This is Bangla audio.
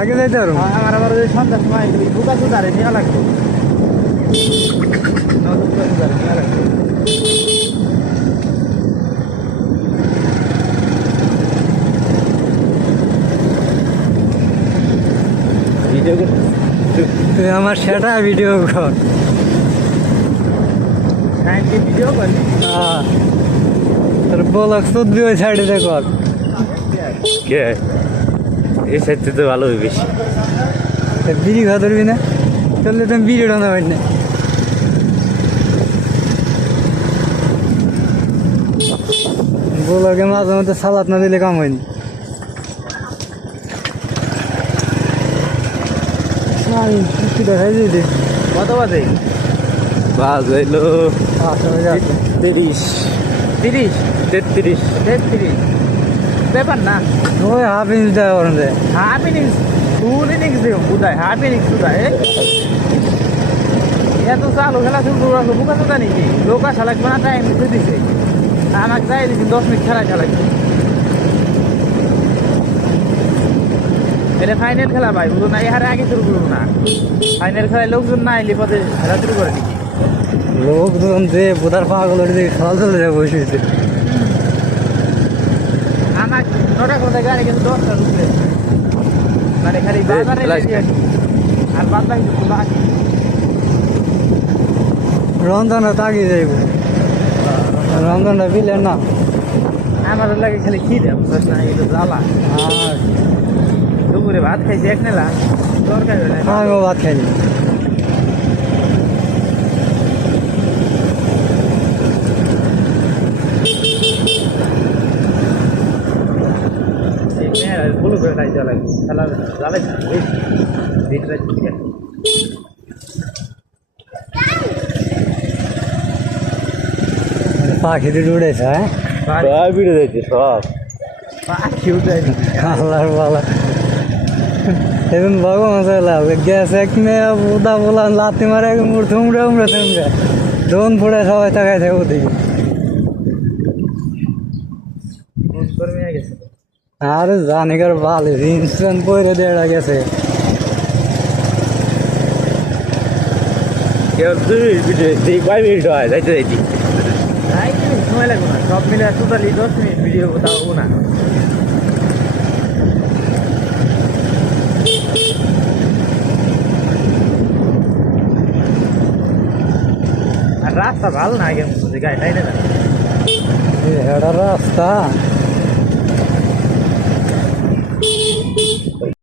আগে যাইতে পারবো। আমার আবার ওই সন্ধ্যার সময় ওই বুকা সুদারে নেওয়া লাগবে, নতুন বুকা সুদারে নেওয়া লাগবে। ভিডিও তুই আমার সেটা ভিডিও কর। হ্যাঁ তুই ভিডিও করবি? তোর বলক চোদ্দ ওই সাইডে কর। কে এই সাইডে তো ভালো হবে বেশি। বিড়ি খাওয়া ধরবি না? চললে তুমি বিড়ি টানা পারি না। বলকে মাঝে মধ্যে সালাদ না দিলে কাম হয়নি। দেখাই দিদি কত বাজে? বাস হইলো 30 33 ব্যাপার না। ওই হাফ ইঞ্চ দেওয়া করেন যায়। হাফ ইনিংস ফুল ইনিংস দেব বুঝায়, হাফ ইনিংস বুঝায় এত চালু খেলা শুরু করে রাখলো বুকা চোদা নাকি? লোক আসা লাগবে না, টাইম দিতে দিছে, আমাকে যাই দিচ্ছি 10 মিনিট খেলা লাগবে। এটা ফাইনাল খেলা ভাই, বুঝলো না? এহারে আগে শুরু করবো না, ফাইনাল খেলায় লোকজন না এলে পথে খেলা শুরু করে নাকি? লোকজন যে বোধার পাগল খেলা চলে যাবে বসে আমার 9টা কথা গাড়ি কিন্তু 10টা ঢুকলে মানে খালি বাজারে আর বাদ বাকি বাকি রমজানটা তাগিয়ে যাইব। রমজানটা বিলে না আমাদের লাগে খালি খিদে বুঝছ না, এটা জ্বালা। আর দুপুরে ভাত খাইছি এক নেলা, তরকারি আমিও ভাত খাইনি। ফুল করে খাইতে লাগে খেলা জ্বালাই দিন রাত পাখি দুটো উড়েছে। হ্যাঁ ভিড়ে যাইছে সব। পাখি উঠে আল্লাহর বালা এখন ভগবান গ্যাস এক মেয়ে উদা বলা লাতি মারে মুড়তে উমড়ে উমড়ে উমড়ে দোন পড়ে সবাই তাকায় থাকে ওদিকে। গেছে আরে জানিকার ভালো ইনস্ট্যান্ট পরে দেড়া গেছে। কয় মিনিট হয় যাইতে যাইতি? সময় লাগবে না, সব মিলে টোটালি 10 মিনিট ভিডিও তাও না। আর রাস্তা ভালো না, আগে গাড়ি টাইনে না এটা রাস্তা